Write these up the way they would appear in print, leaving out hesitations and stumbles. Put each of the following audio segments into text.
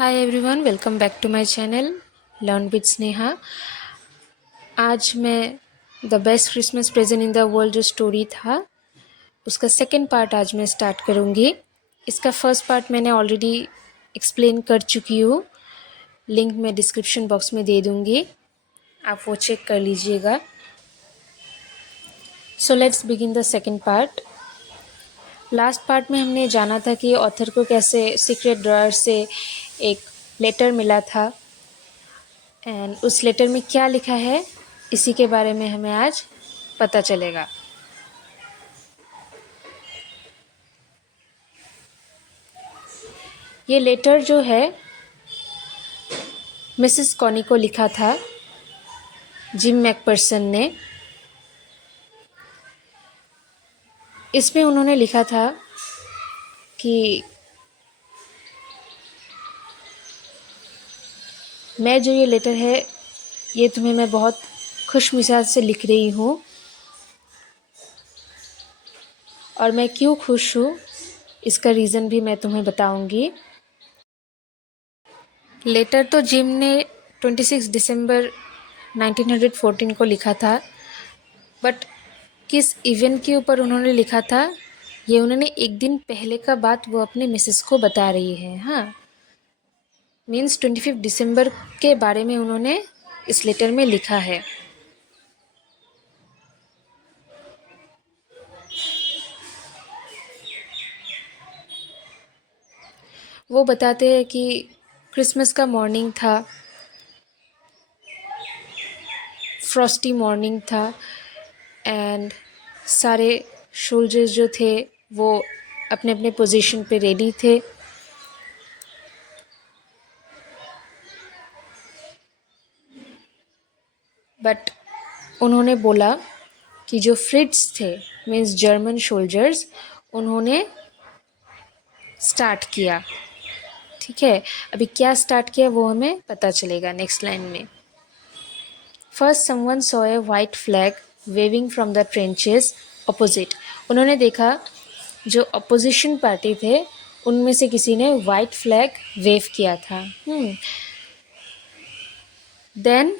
Hi everyone, welcome back to my channel learn with Sneha. आज मैं the best Christmas present in the world जो story था उसका second part आज मैं स्टार्ट करूँगी। इसका फर्स्ट पार्ट मैंने ऑलरेडी एक्सप्लेन कर चुकी हूँ, लिंक मैं डिस्क्रिप्शन बॉक्स में दे दूँगी, आप वो चेक कर लीजिएगा। So let's begin the second part. Last part में हमने जाना था कि ऑथर को कैसे सीक्रेट ड्रॉअर से एक लेटर मिला था एंड उस लेटर में क्या लिखा है इसी के बारे में हमें आज पता चलेगा। ये लेटर जो है मिसेस कॉनी को लिखा था जिम मैकपर्सन ने। इसमें उन्होंने लिखा था कि मैं जो ये लेटर है ये तुम्हें मैं बहुत खुश मिजाज से लिख रही हूँ और मैं क्यों खुश हूँ इसका रीज़न भी मैं तुम्हें बताऊँगी। लेटर तो जिम ने 26 दिसंबर 1914 को लिखा था, बट किस इवेंट के ऊपर उन्होंने लिखा था ये उन्होंने एक दिन पहले का बात वो अपने मिसेस को बता रही है। हाँ, मीन्स 25 दिसंबर के बारे में उन्होंने इस लेटर में लिखा है। वो बताते हैं कि क्रिसमस का मॉर्निंग था, फ्रॉस्टी मॉर्निंग था एंड सारे सोल्जर्स जो थे वो अपने अपने पोजीशन पे रेडी थे। बट उन्होंने बोला कि जो फ्रिट्स थे मीन्स जर्मन सोल्जर्स उन्होंने स्टार्ट किया। ठीक है, अभी क्या स्टार्ट किया वो हमें पता चलेगा नेक्स्ट लाइन में। First someone saw a white flag waving from the trenches opposite. उन्होंने देखा जो अपोजिशन पार्टी थे उनमें से किसी ने वाइट फ्लैग वेव किया था। देन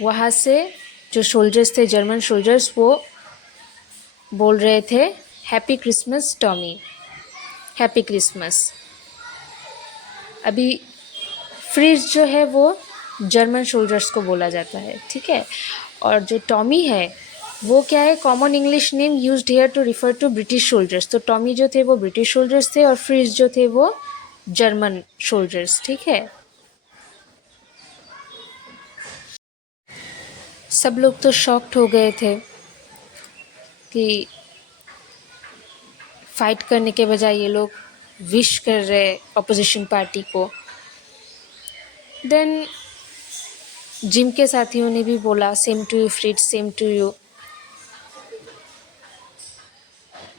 वहाँ से जो सोल्जर्स थे जर्मन सोल्जर्स वो बोल रहे थे happy Christmas Tommy, happy Christmas. अभी फ्रीज जो है वो जर्मन सोल्जर्स को बोला जाता है, ठीक है, और जो टॉमी है वो क्या है, common English name used here to refer to British soldiers. तो टॉमी जो थे वो ब्रिटिश सोल्जर्स थे और फ्रीज जो थे वो जर्मन सोल्जर्स। ठीक है, सब लोग तो शॉक्ड हो गए थे कि फाइट करने के बजाय ये लोग विश कर रहे अपोजिशन पार्टी को। देन जिम के साथियों ने भी बोला same to you Fritz, same to you.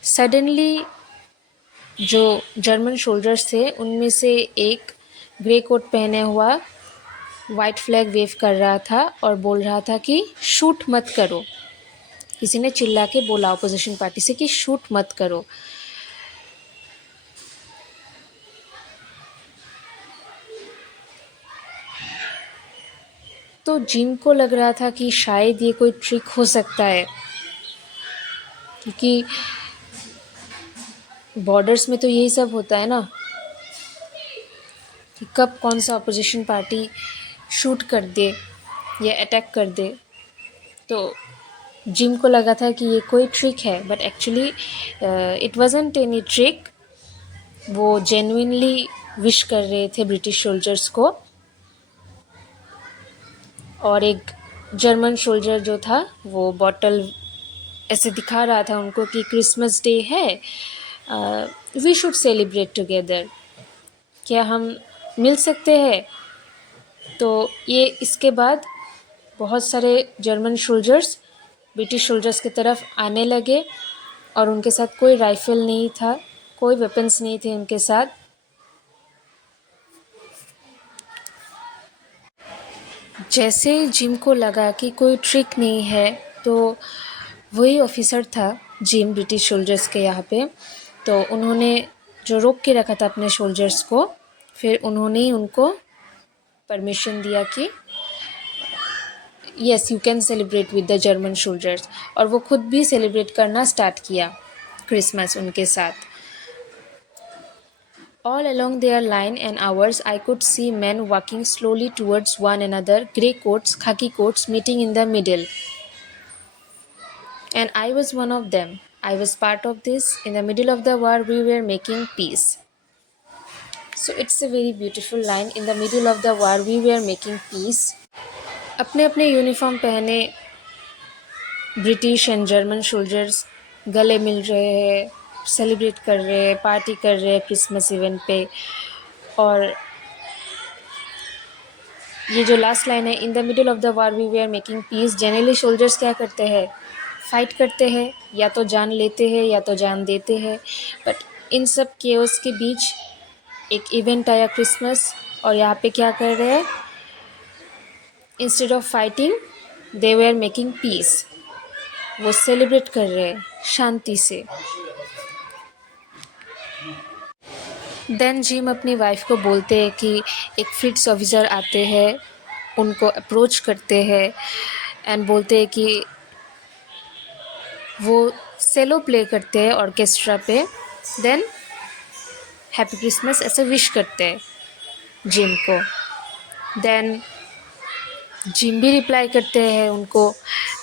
Suddenly जो जर्मन सोल्जर्स थे उनमें से एक ग्रे कोट पहने हुआ वाइट फ्लैग वेव कर रहा था और बोल रहा था कि शूट मत करो। किसी ने चिल्ला के बोला अपोजिशन पार्टी से कि शूट मत करो। तो जिम को लग रहा था कि शायद ये कोई ट्रिक हो सकता है, क्योंकि बॉर्डर्स में तो यही सब होता है ना कि कब कौन सा अपोजिशन पार्टी शूट कर दे या अटैक कर दे। तो जिम को लगा था कि ये कोई ट्रिक है, but actually it wasn't any trick. वो जेन्युइनली विश कर रहे थे ब्रिटिश सोल्जर्स को। और एक जर्मन सोल्जर जो था वो बॉटल ऐसे दिखा रहा था उनको कि क्रिसमस डे है, वी शुड सेलिब्रेट टुगेदर, क्या हम मिल सकते हैं। तो ये इसके बाद बहुत सारे जर्मन सोल्जर्स ब्रिटिश सोल्जर्स की तरफ आने लगे और उनके साथ कोई राइफल नहीं था, कोई वेपन्स नहीं थे उनके साथ। जैसे जिम को लगा कि कोई ट्रिक नहीं है तो वही ऑफिसर था जिम ब्रिटिश सोल्जर्स के यहाँ पे, तो उन्होंने जो रोक के रखा था अपने सोल्जर्स को, फिर उन्होंने ही उनको परमिशन दिया कि yes you can celebrate with the German soldiers, और वो खुद भी सेलिब्रेट करना स्टार्ट किया क्रिसमस उनके साथ। All along their line and ours, I could see men walking slowly towards one another, grey coats, khaki coats, meeting in the middle. And I was one of them. I was part of this. In the middle of the war, we were making peace. So it's a very beautiful line. In the middle of the war, we were making peace. अपने अपने uniform पहने British and German soldiers गले मिल रहे हैं, celebrate कर रहे हैं, party कर रहे हैं क्रिसमस इवेंट पे। और ये जो लास्ट लाइन है, in the middle of the war we we are making peace, generally soldiers क्या करते हैं, फाइट करते हैं, या तो जान लेते हैं या तो जान देते हैं। बट इन सब केओस के बीच एक इवेंट आया क्रिसमस, और यहाँ पे क्या कर रहे हैं, instead of fighting they we are making peace, वो सेलिब्रेट कर रहे हैं शांति से। देन जिम अपनी वाइफ को बोलते हैं कि एक फ्रिट्स ऑफिसर आते हैं, उनको अप्रोच करते हैं एंड बोलते हैं कि वो सेलो प्ले करते हैं ऑर्केस्ट्रा पे, देन हैप्पी क्रिसमस ऐसे विश करते हैं जिम को। देन जिम भी रिप्लाई करते हैं उनको,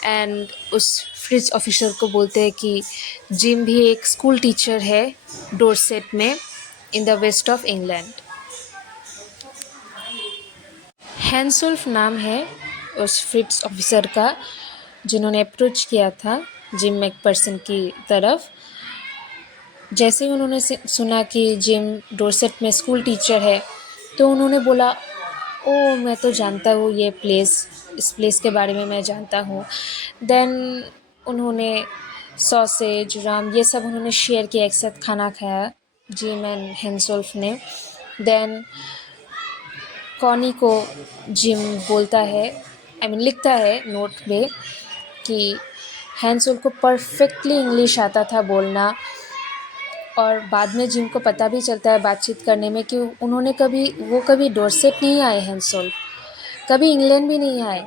एंड उस फ्रिज ऑफिसर को बोलते हैं कि जिम भी एक स्कूल टीचर है डोरसेट में in the west of England. हैंसुल्फ नाम है उस फ्रिट्स ऑफिसर का जिन्होंने अप्रोच किया था जिम मैकपर्सन की तरफ। जैसे ही उन्होंने सुना कि जिम डोरसेट में स्कूल टीचर है, तो उन्होंने बोला, ओ मैं तो जानता हूँ ये प्लेस, इस प्लेस के बारे में मैं जानता हूँ। देन उन्होंने सॉसेज, राम, ये सब उन्होंने शेयर किया, एक साथ खाना खाया जिम एंड हैंसुल्फ ने। देन कॉनी को जिम बोलता है, लिखता है नोट पे कि हैंसुल्फ को परफेक्टली इंग्लिश आता था बोलना, और बाद में जिम को पता भी चलता है बातचीत करने में कि वो कभी डोरसेट नहीं आए, हैंसुल्फ कभी इंग्लैंड भी नहीं आए।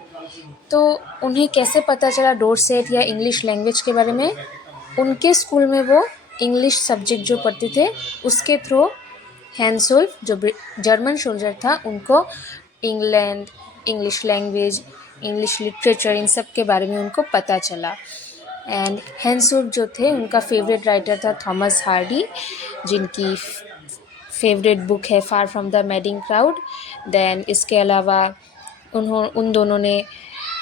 तो उन्हें कैसे पता चला डोरसेट या इंग्लिश लैंग्वेज के बारे में? उनके स्कूल में वो इंग्लिश सब्जेक्ट जो पढ़ते थे उसके थ्रू हैंसुल्फ जो जर्मन सोल्जर था उनको England, English language, English literature, इन सब के बारे में उनको पता चला। एंड हैंसुल्फ जो थे उनका फेवरेट राइटर था थॉमस हार्डी, जिनकी फेवरेट बुक है Far from the Madding Crowd. Then इसके अलावा उन दोनों ने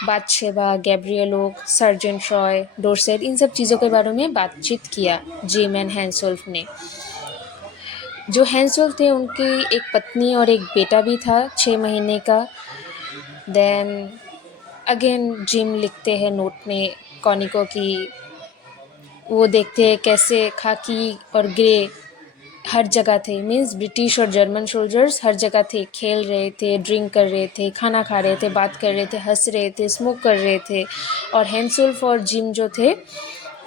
Bathsheba, Gabriel Oak, sergeant Roy, Dorset, इन सब चीज़ों के बारे में बातचीत किया जिम एंड हैंसुल्फ ने। जो हैंसुल्फ थे उनकी एक पत्नी और एक बेटा भी था 6 महीने का। देन अगेन जिम लिखते हैं नोट में कॉनिको की वो देखते हैं कैसे खाकी और ग्रे हर जगह थे, मीन्स ब्रिटिश और जर्मन सोल्जर्स हर जगह थे, खेल रहे थे, ड्रिंक कर रहे थे, खाना खा रहे थे, बात कर रहे थे, हंस रहे थे, स्मोक कर रहे थे। और हैंसुल्फ और जिम जो थे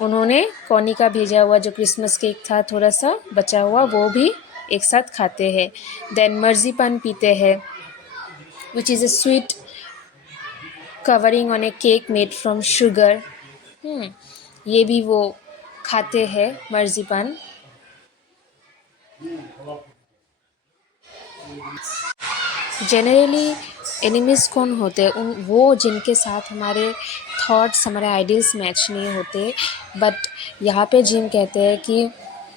उन्होंने कॉनी का भेजा हुआ जो क्रिसमस केक था थोड़ा सा बचा हुआ, वो भी एक साथ खाते हैं। देन मर्जीपान पीते हैं, which is a sweet covering on A cake made from sugar. ये भी वो खाते हैं मर्जीपान। जनरली एनिमीज़ कौन होते हैं? वो जिनके साथ हमारे थॉट्स, हमारे आइडियल्स मैच नहीं होते। बट यहाँ पे जिम कहते हैं कि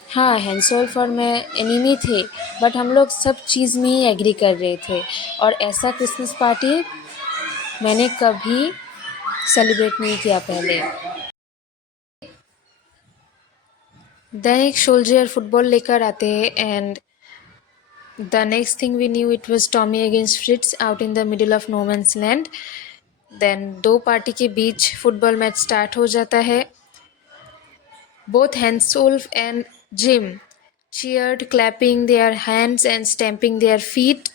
हाँ, हैंसुल्फ और मैं एनिमी थे, बट हम लोग सब चीज़ में ही एग्री कर रहे थे, और ऐसा क्रिसमस पार्टी मैंने कभी सेलिब्रेट नहीं किया पहले। देन एक सोल्जर फुटबॉल लेकर आते हैं, and the next thing we knew it was Tommy against Fritz out in the middle of no man's land. Then दो पार्टी के बीच फुटबॉल मैच स्टार्ट हो जाता है। Both Hansulf and Jim cheered, clapping their hands and stamping their feet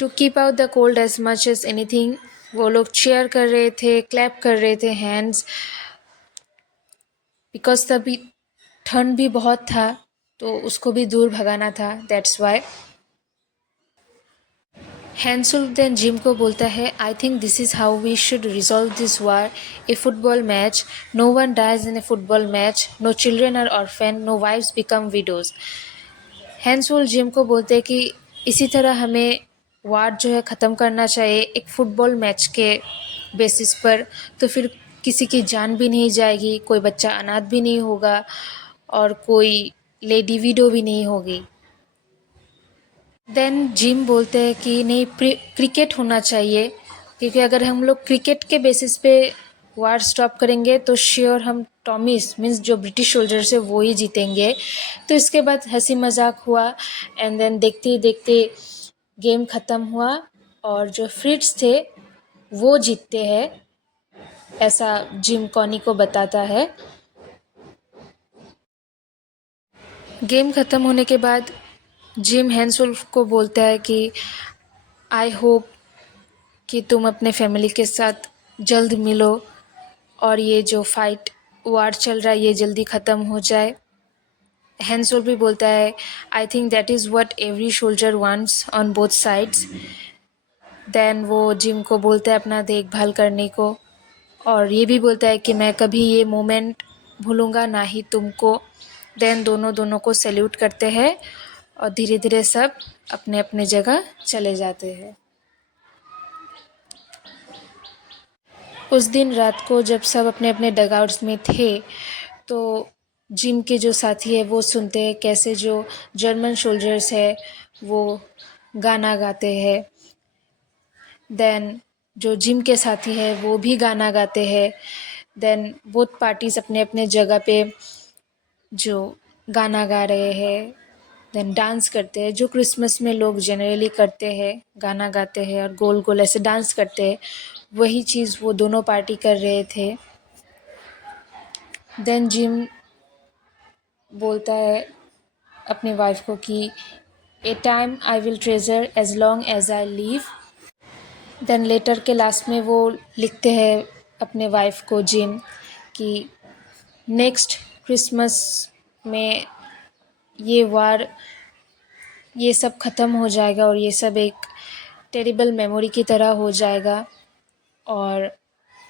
to keep out the cold as much as anything. वो लोग cheer कर रहे थे, clap कर रहे थे hands, because तभी ठंड भी बहुत था तो उसको भी दूर भगाना था, that's why. हैंसुल देन जिम को बोलता है, I think this is how we should resolve this war, a football match, no one dies in a football match, no children are orphan, no wifes become widows. हैंसुल Jim को बोलते हैं कि इसी तरह हमें वार जो है ख़त्म करना चाहिए एक फ़ुटबॉल मैच के बेसिस पर, तो फिर किसी की जान भी नहीं जाएगी, कोई बच्चा अनाथ भी नहीं होगा और कोई लेडी विडो भी नहीं होगी। देन जिम बोलते हैं कि नहीं, क्रिकेट होना चाहिए, क्योंकि अगर हम लोग क्रिकेट के बेसिस पे वार स्टॉप करेंगे तो श्योर हम टॉमिस मीन्स जो ब्रिटिश सोल्जर्स है वो ही जीतेंगे। तो इसके बाद हंसी मजाक हुआ एंड देन देखते ही देखते गेम ख़त्म हुआ और जो फ्रिट्स थे वो जीतते हैं, ऐसा जिम कॉनी को बताता है। गेम ख़त्म होने के बाद जिम हैंसुल्फ को बोलता है कि आई होप कि तुम अपने फैमिली के साथ जल्द मिलो और ये जो फाइट वार चल रहा है ये जल्दी ख़त्म हो जाए। हैंसुल भी बोलता है, I think that is what every soldier wants on both sides. Then वो जिम को बोलता है अपना देखभाल करने को और ये भी बोलता है कि मैं कभी ये मोमेंट भूलूँगा ना ही तुमको। देन दोनों को सैल्यूट करते हैं और धीरे धीरे सब अपने अपने जगह चले जाते हैं। उस दिन रात को जब सब अपने अपने डगआउट्स में थे तो जिम के जो साथी है वो सुनते हैं कैसे जो जर्मन सोल्जर्स है वो गाना गाते हैं। देन जो जिम के साथी है वो भी गाना गाते हैं। देन बोथ पार्टीज़ अपने अपने जगह पे जो गाना गा रहे हैं, देन डांस करते हैं जो क्रिसमस में लोग जनरली करते हैं, गाना गाते हैं और गोल गोल ऐसे डांस करते हैं, वही चीज़ वो दोनों पार्टी कर रहे थे। देन जिम बोलता है अपने वाइफ को कि a time I will treasure as long as I live. Then letter के लास्ट में वो लिखते हैं अपने वाइफ को जिम कि नेक्स्ट क्रिसमस में ये वार ये सब ख़त्म हो जाएगा और ये सब एक टेरिबल मेमोरी की तरह हो जाएगा और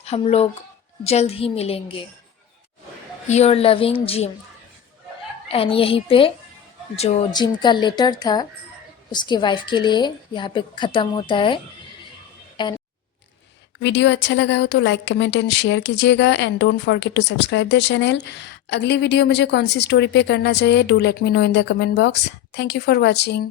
हम लोग जल्द ही मिलेंगे। Your loving gym. एंड यहीं पे जो जिम का लेटर था उसके वाइफ के लिए यहाँ पे ख़त्म होता है। एंड वीडियो अच्छा लगा हो तो लाइक कमेंट एंड शेयर कीजिएगा and don't forget to subscribe the channel. अगली वीडियो मुझे कौन सी स्टोरी पे करना चाहिए do let me know in the comment box. Thank you for watching.